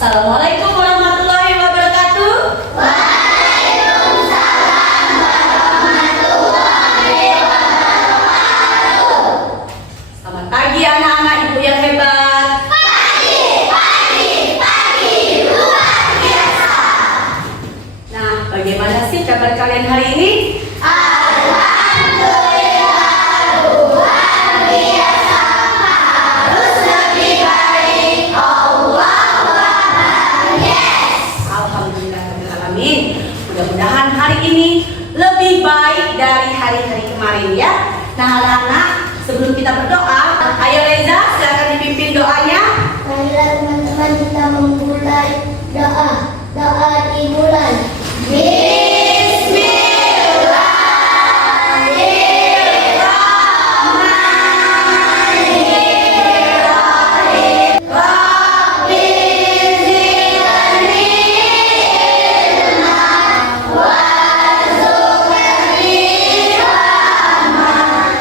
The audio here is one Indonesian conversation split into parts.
Assalamualaikum warahmatullahi wabarakatuh. Waalaikumsalam warahmatullahi wabarakatuh. Selamat pagi anak-anak ibu yang hebat. Pagi, luar biasa. Nah, bagaimana sih kabar kalian hari ini? Alhamdulillah, luar biasa. Harus lebih baik. Allahuakbar. Yes. Alhamdulillahirrahmanirrahim. Mudah-mudahan hari ini lebih baik dari hari-hari kemarin ya. Nah anak-anak, sebelum kita berdoa, ayo Reza silakan dipimpin doanya. Marilah teman-teman kita memulai doa dimulai. Bismillahirrahmanirrahim. Rabbi zidni ilman warzuqni rahmah.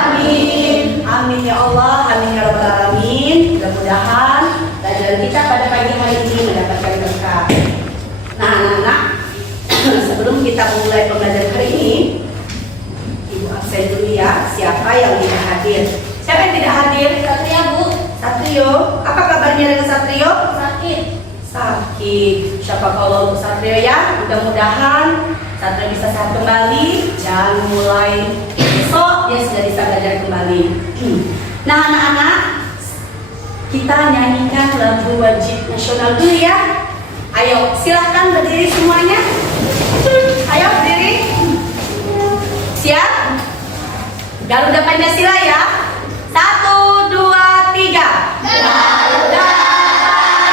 Amin. Amin ya Allah, amin ya rabbal alamin. Mudah-mudahan pelajaran kita pada pagi hari ini mendapatkan berkah. Nah anak-anak, sebelum kita memulai pembelajaran hari ini, Ibu absen dulu ya. Siapa yang tidak hadir? Siapa yang tidak hadir? Satria, Bu. Satrio. Apa kabarnya dengan Satrio? Sakit. Sakit. Siapa kalau untuk Satrio ya? Mudah-mudahan Satrio bisa sehat kembali dan mulai besok dia sudah bisa belajar kembali. Nah anak-anak, kita nyanyikan lagu wajib nasional dulu ya. Ayo silahkan berdiri semuanya. Ayo berdiri. Siap? Garuda Pancasila ya. 1, 2, 3. Garuda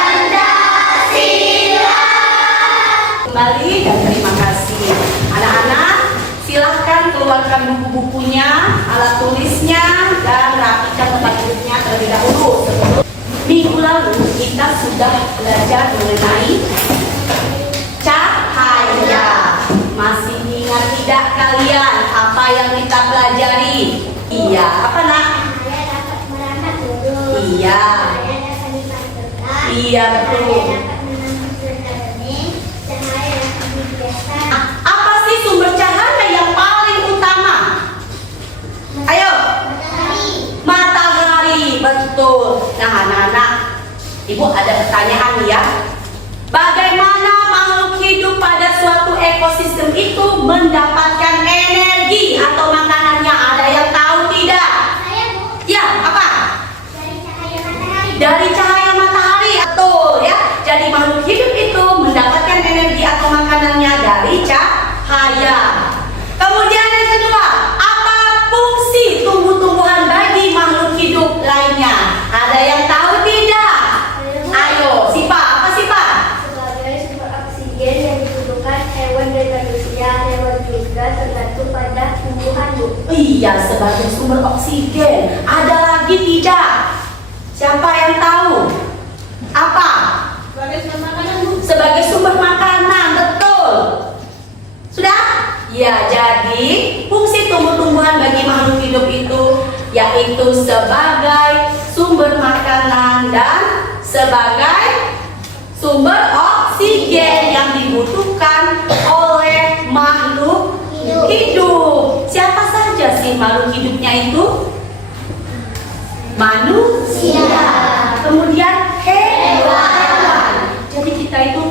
Pancasila. Kembali dan terima kasih. Anak-anak, silahkan keluarkan buku-bukunya, alat tulisnya, dan rapikan tempat duduknya terlebih dahulu. Minggu lalu kita sudah belajar mengenai cahaya. Masih ingat tidak kalian apa yang kita pelajari? Iya, apa nak? Cahaya dapat merana turun. Iya. Cahaya dapat dipantulkan. Iya, betul. Cahaya dapat menembus bening. Cahaya dapat dibiaskan. Apa sih sumber cahaya yang paling utama? Ayo. Matahari. Matahari, betul. Nah anak-anak, ibu ada pertanyaan ya. Bagaimana makhluk hidup pada suatu ekosistem itu mendapatkan energi atau makanannya? Ada yang tahu tidak? Saya, Bu. Ya, apa? Dari cahaya matahari. Dari cahaya matahari, betul ya. Jadi makhluk hidup itu mendapatkan energi atau makanannya dari cahaya. Kemudian yang kedua, apa fungsi tumbuh-tumbuhan bagi makhluk hidup lainnya? Ada yang tahu tidak? Ayo, Sipa, apa Sipa? Sebagai sumber oksigen yang dibutuhkan hewan dan manusia, hewan juga tergantung pada tumbuhan, Bu. Iya, sebagai sumber oksigen. Ada lagi tidak? Siapa yang tahu? Apa? Sebagai sumber makanan, Bu. Sebagai sumber makanan, betul. Sudah? Ya, jadi fungsi tumbuh-tumbuhan bagi makhluk hidup itu yaitu sebagai sumber makanan dan sebagai sumber oksigen yang dibutuhkan oleh makhluk hidup. Siapa saja sih makhluk hidupnya itu? Manusia. Kemudian hewan. Jadi kita itu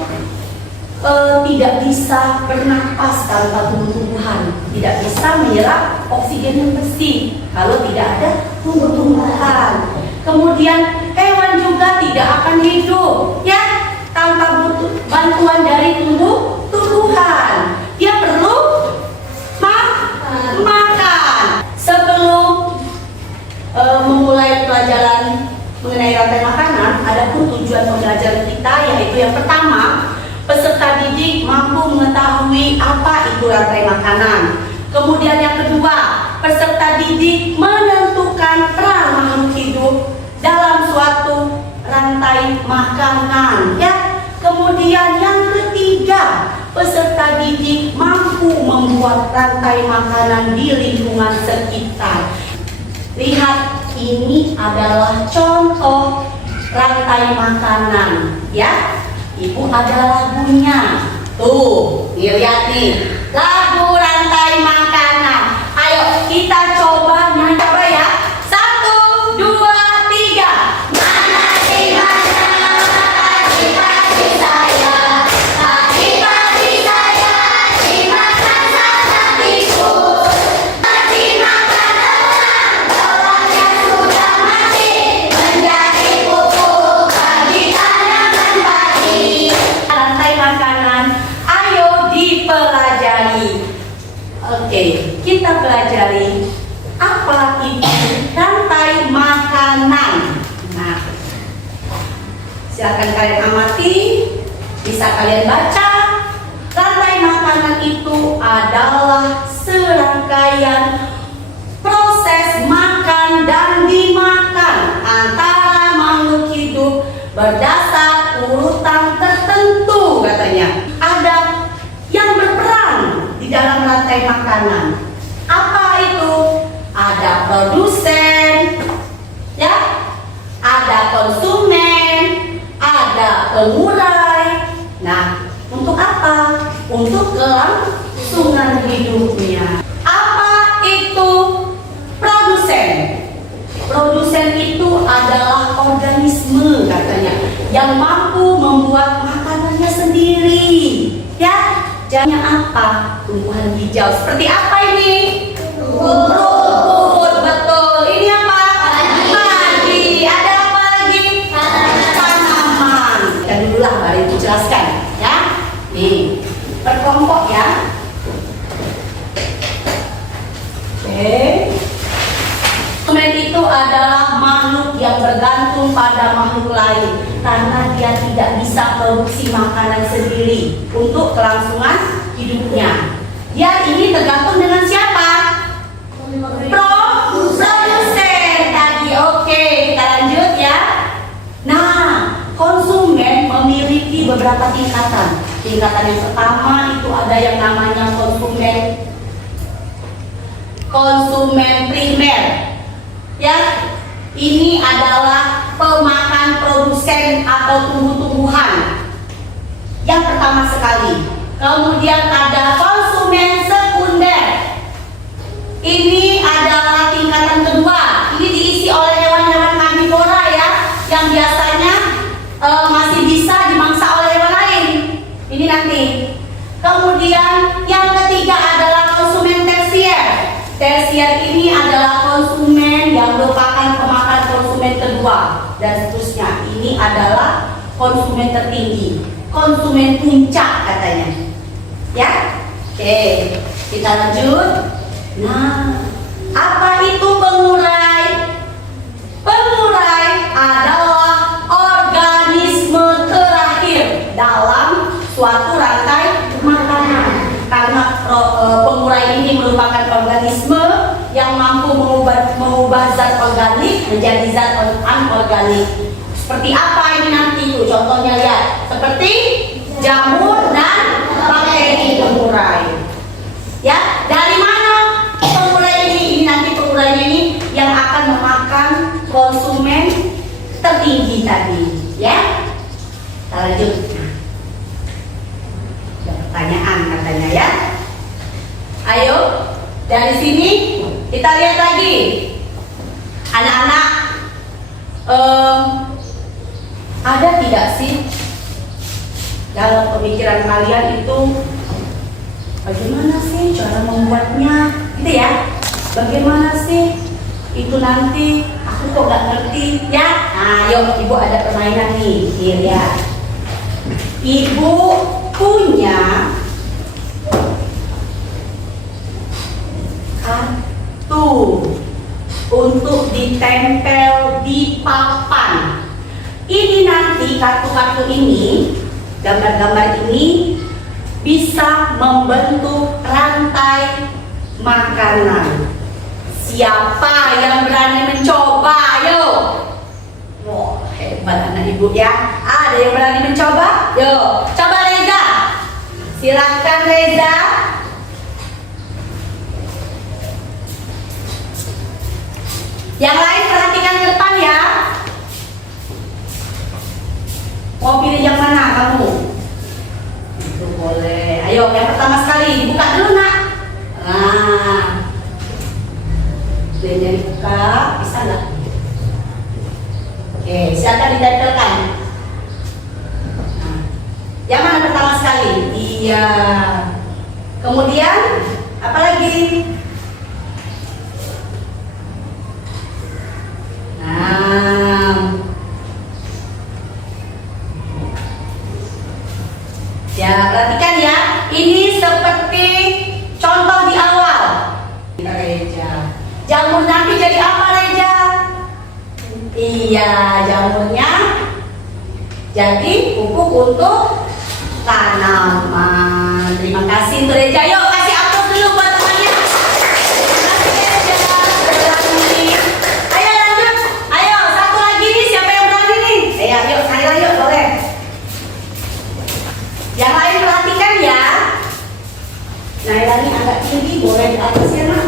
tidak bisa bernapas tanpa tumbuh-tumbuhan, tidak bisa menyerap oksigen yang bersih kalau tidak ada tumbuh-tumbuhan. Kemudian hewan juga tidak akan hidup ya tanpa butuh bantuan dari tumbuh-tumbuhan. Dia perlu makan. Sebelum memulai pelajaran mengenai rantai makanan, ada pun tujuan pembelajaran kita yaitu yang pertama, peserta didik mampu mengetahui apa itu rantai makanan. Kemudian yang kedua, peserta didik menentukan peran makhluk hidup dalam suatu rantai makanan ya. Kemudian yang ketiga, peserta didik mampu membuat rantai makanan di lingkungan sekitar. Lihat, ini adalah contoh rantai makanan, ya. Ibu ada lagunya. Tuh, lihat nih. Lagu rantai makanan. Ayo kita coba nyanyi, coba ya. 1, 2, 3. Mana di mana pagi-pagi saya, pagi-pagi saya dimakan sama tikus, dimakan orang yang sudah mati, menjadi pupuk bagi tanaman padi. Rantai makanan, ayo dipelajari. Oke, kita pelajari apa itu rantai makanan. Nah, silakan kalian amati, bisa kalian baca. Rantai makanan itu adalah serangkaian proses makan dan dimakan antara makhluk hidup berdasar urutan tertentu, katanya. Ada yang berperan di dalam rantai makanan. Apa itu? Ada produsen, ya, ada konsumen, ada pengurai. Nah, untuk apa? Untuk kelangsungan hidupnya. Apa itu produsen? Produsen itu adalah organisme, katanya, yang mampu membuat makanannya sendiri, ya. Jangan apa? Tumbuhan hijau. Seperti apa ini? Rumput, betul. Ini apa? Padi. Ada apa lagi? Tanaman. Dan dululah baru itu jelaskan, ya. Nih, berkelompok ya. Oke. Konsumen itu adalah makhluk yang bergantung pada makhluk lain karena dia tidak bisa produksi makanan sendiri untuk kelangsungan hidupnya. Dia ini tergantung dengan siapa? Produsen tadi. Oke, kita lanjut ya. Nah, konsumen memiliki beberapa tingkatan. Tingkatan yang pertama itu ada yang namanya konsumen primer. Ya, ini adalah pemakan produsen atau tumbuh-tumbuhan. Yang pertama sekali. Kemudian ada konsumen sekunder. Ini adalah tingkatan kedua. Ini diisi oleh hewan-hewan karnivora ya, yang biasanya masih bisa dimangsa oleh hewan lain. Ini nanti. Kemudian yang ketiga adalah konsumen tersier. Tersier ini adalah konsumen yang merupakan pemakan konsumen kedua dan seterusnya. Ini adalah konsumen tertinggi, konsumen puncak katanya. Ya, oke, kita lanjut. Nah, apa itu pengurai? Pengurai adalah organisme terakhir dalam suatu rantai makanan. Karena pengurai ini merupakan organisme yang mampu mengubah zat organik menjadi zat anorganik. Seperti apa ini nanti tuh contohnya, lihat. Seperti jamur dan bakteri pengurai. Ya, dari mana pengurai ini? Ini nanti pengurainya ini yang akan memakan konsumen tertinggi tadi, ya. Kita lanjut. Pertanyaan katanya ya. Ayo, dari sini kita lihat lagi. Anak-anak, ada tidak sih dalam pemikiran kalian itu bagaimana sih cara membuatnya? Gitu ya. Bagaimana sih itu nanti? Aku kok gak ngerti ya. Nah, yuk, ibu ada permainan nih. Nih, lihat. Ibu punya kartu untuk ditempel di papan. Ini nanti kartu-kartu ini, gambar-gambar ini bisa membentuk rantai makanan. Siapa yang berani mencoba? Ayo. Wah, hebat anak ibu ya. Ada yang berani mencoba? Yo, coba Reza. Silakan Reza. Yang lain perhatikan ke depan ya. Mau pilih yang mana kamu? Itu boleh. Ayo, yang pertama sekali buka dulu nak. Nah, sudah dibuka, bisa nggak? Oke, silakan ditempelkan. Nah, yang mana pertama sekali? Iya. Kemudian apa lagi? Nah, ya perhatikan ya. Ini seperti contoh di awal. Reja. Jamur nanti jadi apa Reja? Iya, jamurnya jadi pupuk untuk tanaman. Terima kasih untuk Reja. Yuk kasih aplaus dulu buat temannya. Terima kasih Reja. Ayo lanjut. Ayo satu lagi nih. Siapa yang berani nih? Ayo, yuk Naila yuk boleh. Yang lain perhatikan ya. Naila ini agak tinggi, boleh di atasnya nak.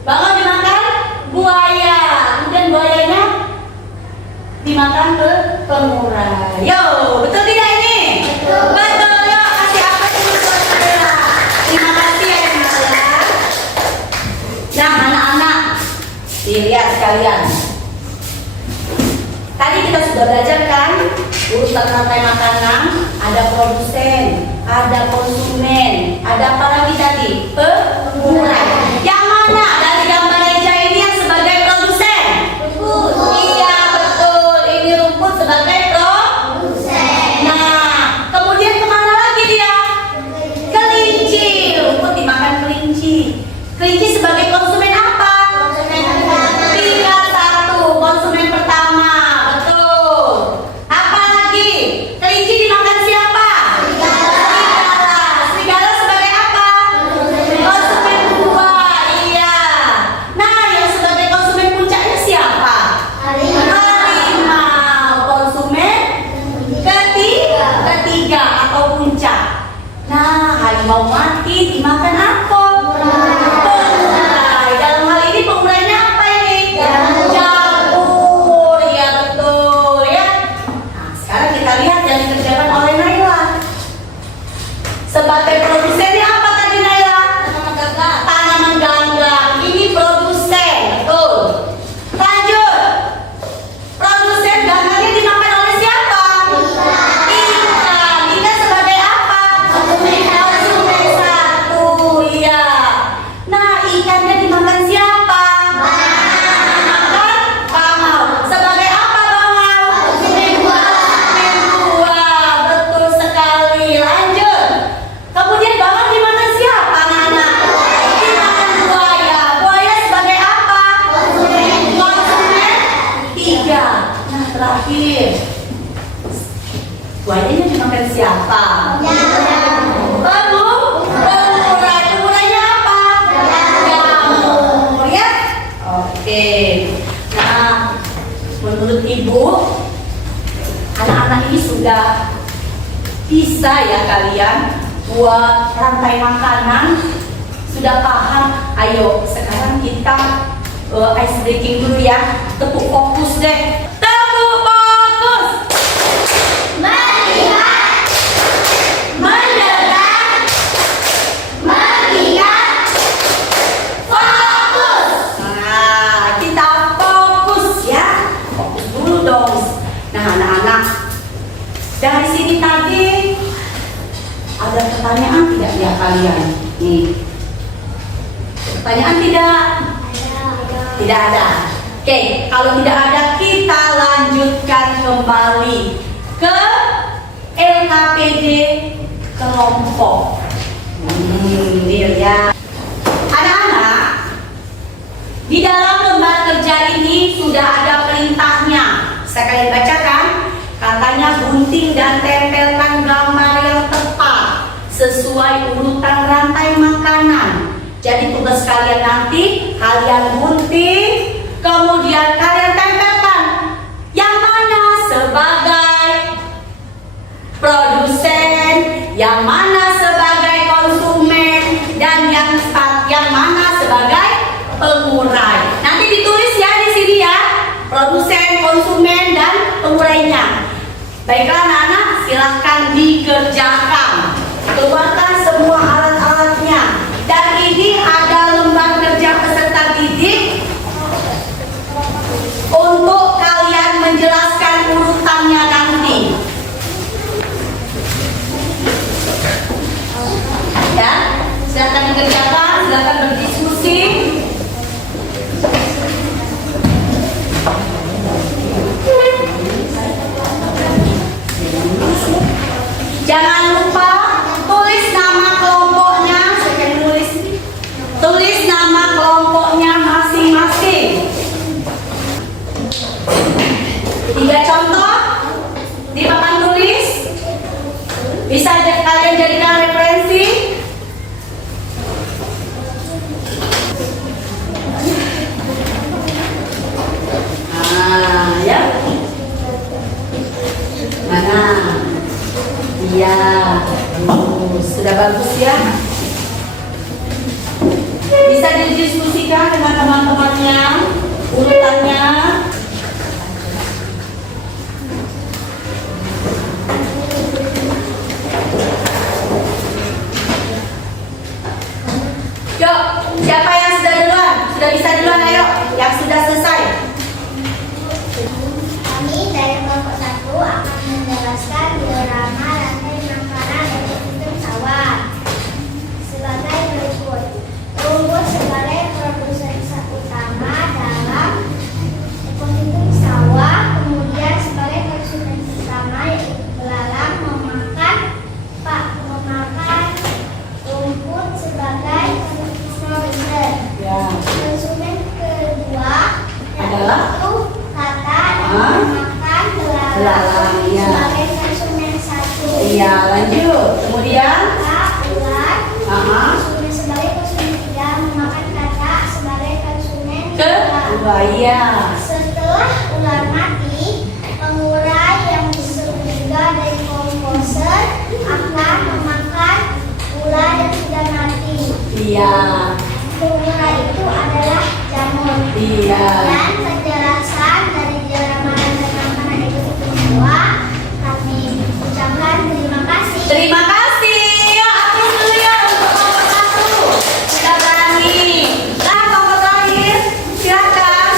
Bangun dimakan buaya, kemudian buayanya dimakan ke pengurai. Yo, betul tidak ini? Betul. Betul. Yo, kasih apa dulu buat saudara. Terima kasih ya Nala. Nah, anak-anak, dilihat sekalian. Tadi kita sudah belajar kan urusan rantai makanan, ada produsen, ada konsumen, ada apa lagi tadi? Pengurai. Yang mana dari gambar Reja ini yang sebagai produsen? Rumput. Iya betul, ini rumput sebagai produsen. Nah, kemudian kemana lagi dia? Kelinci. Rumput dimakan kelinci. Kelinci sebagai konsumen apa? Konsumen pertama. Tinggal satu, konsumen pertama. Betul. Apa lagi? Kelinci dimakan siapa? Serigala. Serigala sebagai apa? Konsumen kedua. Iya. Nah, yang sebagai konsumen puncaknya siapa? Harimau. Konsumen ketiga atau puncak. Nah, harimau mati dimakan apa? Pengurai. Dalam hal ini pengurainya apa ini? Jamur. Ya betul ya. Nah, sekarang kita lihat yang dikerjakan oleh Naila. Sebagai produsennya apa tadi Naila? Tanaman ganggang. Tanaman ganggang. Ini produsen. Betul. Lanjut. Produsen ganggangnya dimakan oleh siapa? Ikan. Ikan sebagai apa? Konsumen satu. Iya. Nah, ikannya dimakan siapa? Dimakan bangau. Sebagai apa bangau? Konsumen dua. Betul sekali. Lanjut. Kemudian bangau dimakan siapa anak-anak? Dimakan buaya. Buaya sebagai apa? Konsumen tiga. Nah, terakhir. Buayanya dimakan siapa? Pengurai. Pengurainya apa? Jamur ya. Oke. Nah, menurut ibu, anak-anak ini sudah bisa ya kalian buat rantai makanan, sudah paham. Ayo sekarang kita ice breaking dulu ya. Tepuk fokus deh. Tepuk fokus. Melihat, mendengar, mengingat, fokus. Nah, kita fokus ya. Fokus dulu dong. Nah, anak-anak, dari sini tadi ada pertanyaan tidak ya kalian? Nih, pertanyaan tidak? Tidak ada. Oke, kalau tidak ada kita lanjutkan kembali ke LKPD kelompok. Ini ya. Anak-anak, di dalam lembar kerja ini sudah ada perintahnya. Saya kalian bacakan. Katanya gunting dan tempelkan gambar yang tepat sesuai urutan rantai makanan. Jadi tugas kalian nanti kalian gunting, kemudian kalian tempelkan. Yang mana sebagai yang mana sebagai konsumen dan yang mana sebagai pengurai. Nanti ditulis ya di sini ya, produsen, konsumen, dan pengurainya. Baiklah anak-anak, silahkan dikerjakan. Keluarkan semua alat-alatnya. Dan ini ada lembar kerja peserta didik untuk kalian menjelaskan urutannya nanti. Ya, silahkan dikerjakan, silahkan berdiskusi. Jangan lupa tulis nama kelompoknya. Saya akan tulis. Tulis nama kelompoknya masing-masing. 3 contoh di papan tulis. Bisa kalian jadikan referensi. Nah, ya. Mana? Iya, sudah bagus ya. Bisa didiskusikan dengan teman-temannya urutannya. Yuk, siapa yang sudah duluan? Sudah bisa duluan, ayo. Yang sudah selesai. Kami dari kelompok 1 akan menjelaskan diorama rantai makanan ekosistem sawah sebagai berikut. Rumput sebagai produsen utama dalam ekosistem sawah, kemudian sebagai konsumen utama yaitu belalang memakan rumput sebagai konsumen. Ya. Konsumen kedua Adalah? yaitu kata memakan belalang Iya. sebagai konsumen 1. Iya, lanjut. Kemudian, Ular aha, konsumen sebagai konsumen 3 memakan kata sebagai konsumen kedua, iya. Setelah ular mati, pengurai yang disebut juga decomposer akan memakan ular yang sudah mati. Iya. Pengurai itu adalah jamur. Iya. Dan penjelasan dari diorama rantai makanan ekosistem sawah kami ucapkan terima kasih. Terima kasih. Yuk, atur dulu ya untuk kelompok 1. Sudah berani. Nah, kelompok terakhir, silakan.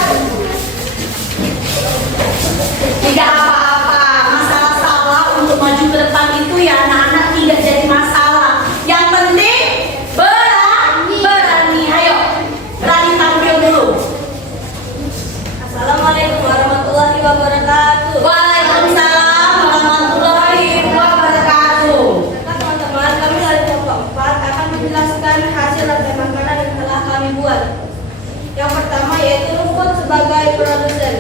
Tidak apa-apa. Masalah salah untuk maju ke depan itu ya anak-anak tidak jadi masalah. Yang penting berani. Ayo, berani tampil dulu. Assalamualaikum warahmatullahi wabarakatuh. Waalaikumsalam warahmatullahi wabarakatuh. Teman-teman, kami dari kelompok 4 akan menjelaskan hasil rantai makanan yang telah kami buat. Yang pertama yaitu rumput sebagai produsen.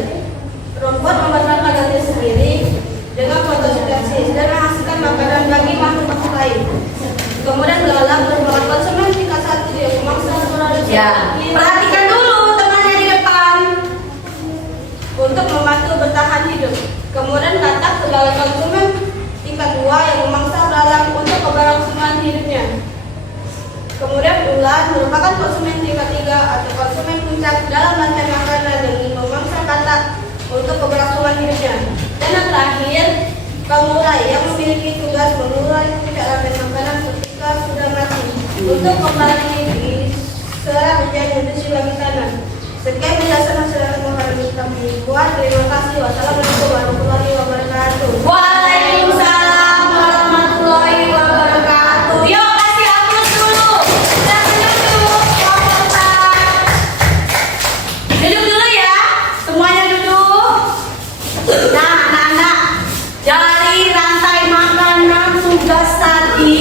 Rumput membesarkan diri sendiri dengan fotosintesis dan menghasilkan makanan bagi makhluk lain. Kemudian belalang merupakan konsumen tingkat 1 yang memaksa produksi Ya, perhatikan dulu temannya di depan. untuk membantu bertahan hidup. Kemudian katak sebagai konsumen tingkat 2 yang memangsa belalang untuk keberlangsungan hidupnya. Kemudian ular merupakan konsumen tingkat 3 atau konsumen puncak dalam rantai makanan yang memangsa katak untuk keberlangsungan hidupnya. Dan yang terakhir, pengurai yang memiliki tugas mengurai puncak rantai makanan ketika sudah mati untuk kembali diserap menjadi industri bagi tanah. Sekian penjelasan hasil rantai makanan yang kami buat. Terima kasih. Wassalamualaikum warahmatullahi wabarakatuh. Waalaikumsalam warahmatullahi wabarakatuh. Yuk, kasih aplaus dulu. Dan duduk, kelompok 4. Duduk dulu ya. Semuanya duduk. Nah, anak-anak, dari rantai makanan tugas tadi,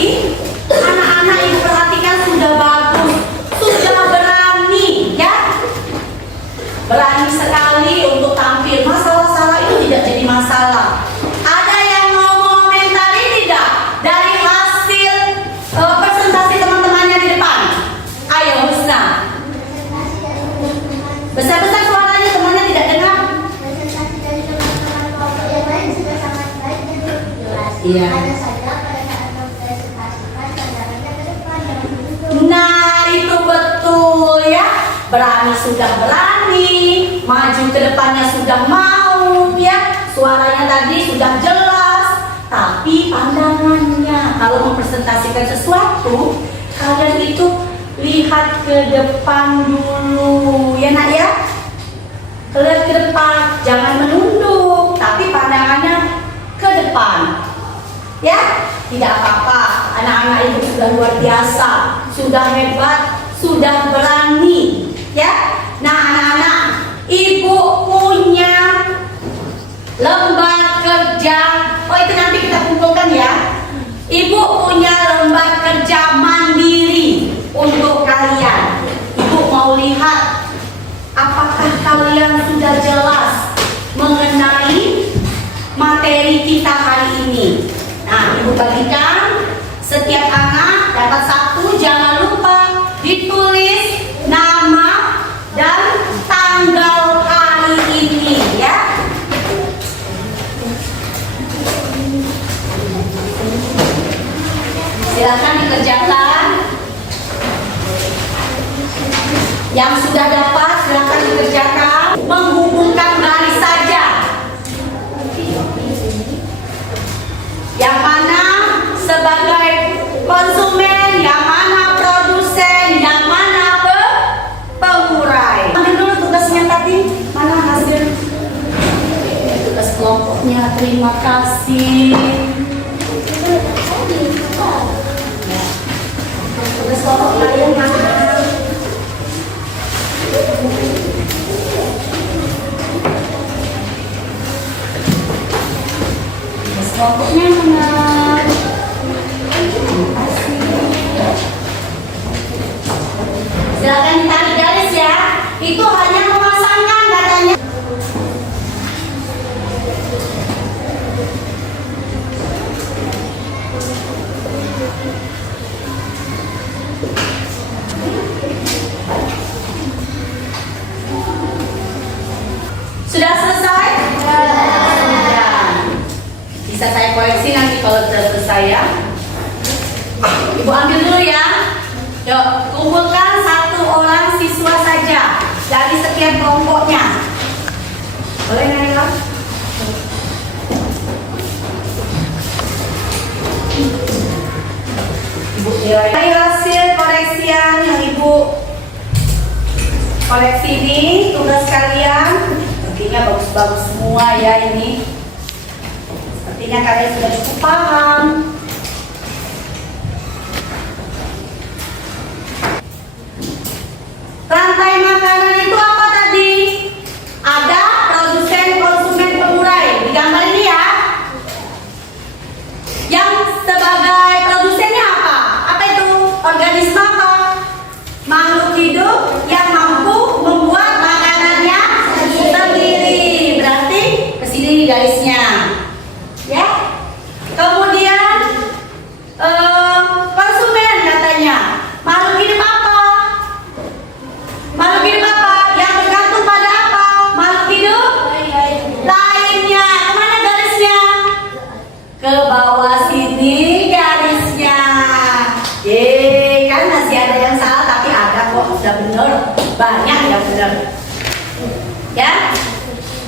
anak-anak ibu perhatikan sudah bagus, sudah berani, ya. Berani sekali untuk tampil. Masalah salah itu tidak jadi masalah. Ada yang mau mengomentari tidak dari hasil presentasi teman-temannya di depan? Ayo, Husna. Besar-besar suaranya, temannya tidak dengar. Presentasi dari teman-teman kelompok yang lain sudah sangat baik dan jelas. Iya. Ada saja pada saat presentasi berani sudah berani, maju ke depannya sudah mau, ya. Suaranya tadi sudah jelas, tapi pandangannya kalau mempresentasikan sesuatu, kalian itu lihat ke depan dulu, ya nak ya. Lihat ke depan, jangan menunduk, tapi pandangannya ke depan. Ya, tidak apa-apa. Anak-anak itu sudah luar biasa, sudah hebat, sudah berani. Ya, nah anak-anak, ibu punya lembar kerja. Oh itu nanti kita kumpulkan ya. Ibu punya lembar kerja mandiri untuk kalian. Ibu mau lihat apakah kalian sudah jelas mengenai materi kita hari ini. Nah, ibu bagikan setiap anak dapat satu. Jangan lupa ditulis nama dan tanggal hari ini ya. Silakan dikerjakan. Yang sudah dapat silakan dikerjakan. Menghubungkan garis saja. Yang mana sebagai konsumen, yang mana produsen, yang mana pengurai. Ambil dulu tugasnya tadi. Mana hasil tugas kelompoknya? Terima kasih. Tugas kelompok kalian mana? Kelompoknya mana? Terima kasih. Silakan ditarik garis ya. Itu hanya memasangkan katanya. Sudah selesai? Sudah. Bisa saya koreksi nanti kalau sudah selesai ya. Ibu ambil dulu ya. Yuk, kumpulkan satu orang siswa saja dari setiap kelompoknya. Boleh Naila? Ibu nilai hasil koreksian yang ibu koreksi ini, tugas kalian. Sepertinya bagus-bagus semua ya ini. Sepertinya kalian sudah cukup paham. Rantai makanan itu apa tadi? Ada produsen, konsumen, pengurai. Digambar ini ya. Yang sebagai produsennya apa? Apa itu? Organisme apa? Makhluk hidup yang mampu membuat makanannya sendiri. Berarti kesini garisnya. Ya. Kemudian konsumen katanya. Makhluk hidup apa? Makhluk hidup apa? Yang bergantung pada apa? Makhluk hidup lainnya. Kemana garisnya? Ke bawah sini garisnya. Kan masih ada yang salah, tapi ada kok. Sudah benar. Banyak yang benar. Ya.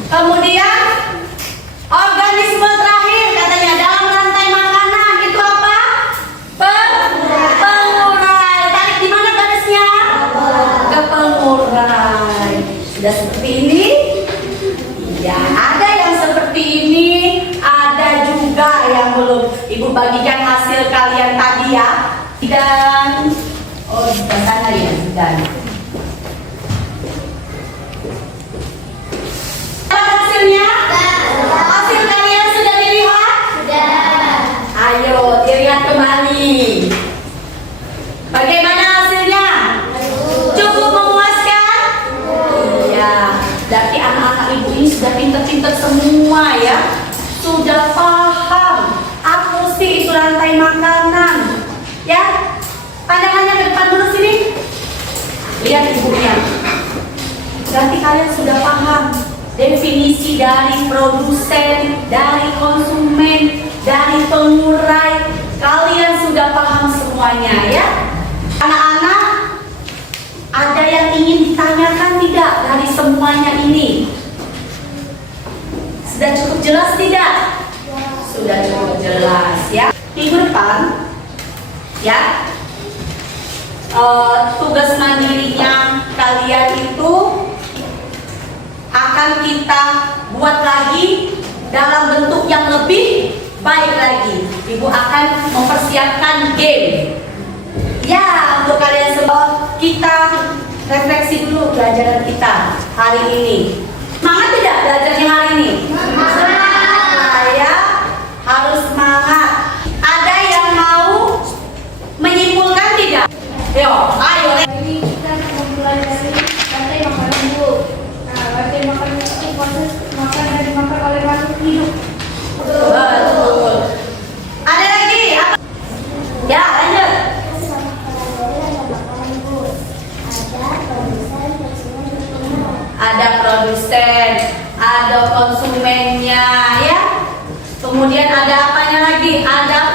Kemudian organisme terakhir katanya dalam rantai makanan itu apa? Pengurai. Tarik di mana garisnya? Ke pengurai. Sudah seperti ini? Ya, ada yang seperti ini, ada juga yang belum. Ibu bagikan hasil kalian tadi ya. Dan oh di sana ya, dan hasilnya? Hasil kalian sudah dilihat? Sudah. Ayo dilihat kembali. Bagaimana hasilnya? Cukup memuaskan? Iya. Berarti anak-anak ibu ini sudah pintar-pintar semua ya. Sudah paham apa sih itu rantai makanan. Ya. Pandangannya ke depan dulu sini. Lihat ibunya. Berarti kalian sudah paham definisi dari produsen, dari konsumen, dari pengurai. Kalian sudah paham semuanya ya. Anak-anak, ada yang ingin ditanyakan tidak dari semuanya ini? Sudah cukup jelas tidak? Sudah cukup jelas ya. Minggu depan ya, tugas mandirinya kalian itu akan kita buat lagi dalam bentuk yang lebih baik lagi. Ibu akan mempersiapkan game. Ya, untuk kalian semua, kita refleksi dulu pelajaran kita hari ini. Semangat tidak belajarnya hari ini? Saya harus semangat. Ada yang mau menyimpulkan tidak? Yo, ayo. Ini kita mempelajari rantai makanan dulu. Nah, rantai makanan itu proses makan dan dimakan oleh makhluk hidup. Betul. Ada lagi? Apa? Ya, lanjut. Ada produsen, ada konsumennya, ya. Kemudian ada apanya lagi? Ada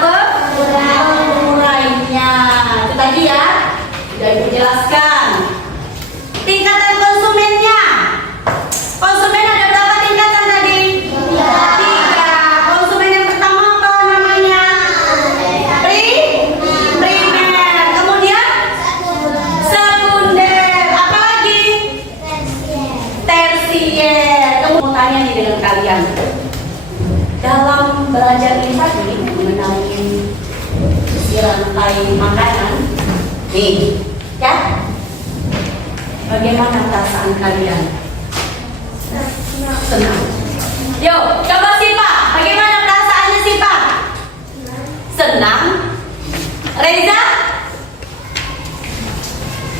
pengurainya. Itu tadi ya. Sudah Ibu jelaskan. Tingkatan konsumennya. Konsumen ada berapa tingkatan tadi? Tiga. Konsumen yang pertama apa namanya? Primer. Kemudian sekunder. Apa lagi? Tersier. Kamu mau tanya nih dengan kalian. Dalam belajar ini tadi mengenai si rantai makanan, nih, ya, bagaimana perasaan kalian? Senang. Yuk, coba Sipa, bagaimana perasaannya Sipa? Senang. Reza?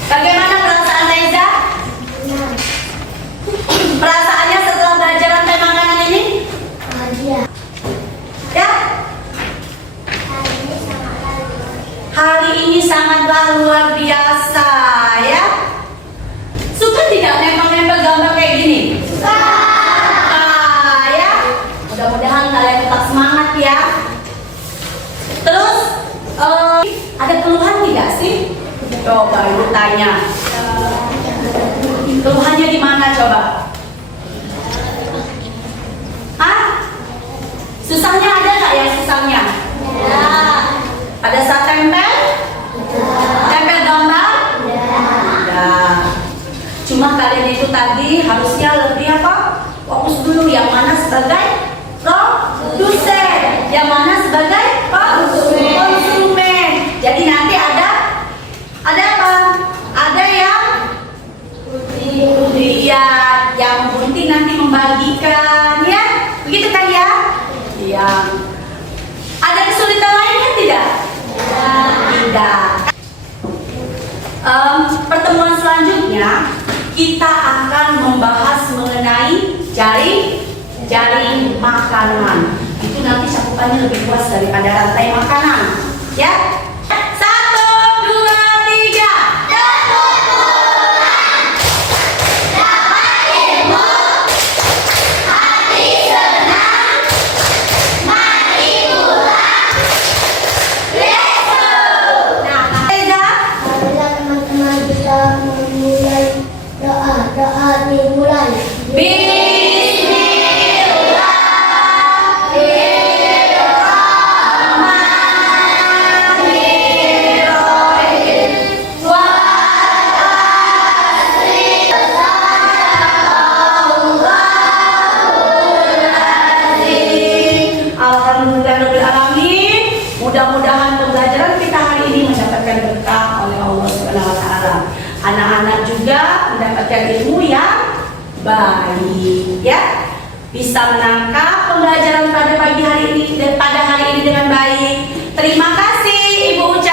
Bagaimana perasaan Reza? Perasaannya setelah belajar rantai makanan ini? Ya? Hari ini sangatlah luar biasa ya. Suka tidak nempel-nempel gambar kayak gini? Suka ya. Mudah-mudahan kalian tetap semangat ya. Terus ada keluhan tidak sih? Coba Ibu tanya. Keluhannya di mana coba? Hah? Susahnya ada nggak ya susahnya? Ya. Pada saat tempel? Tempel gambar? Ya. Cuma kalian itu tadi harusnya lebih apa? Fokus dulu yang mana sebagai produsen, yang mana sebagai konsumen. Jadi nanti ada apa? Ada yang lihat, yang penting nanti membagikan ya. Begitu kan ya? Iya. Ada kesulitan lainnya tidak? Tidak. Pertemuan selanjutnya kita akan membahas mengenai jaring makanan. Itu nanti cakupannya lebih luas daripada rantai makanan. Ya. 1, 2, 3. Mudah-mudahan pembelajaran kita hari ini mendapatkan berkah oleh Allah Subhanahu wa taala. Anak-anak juga mendapatkan ilmu yang baik ya. Bisa menangkap pembelajaran pada pagi hari ini dengan baik. Terima kasih Ibu ucapkan.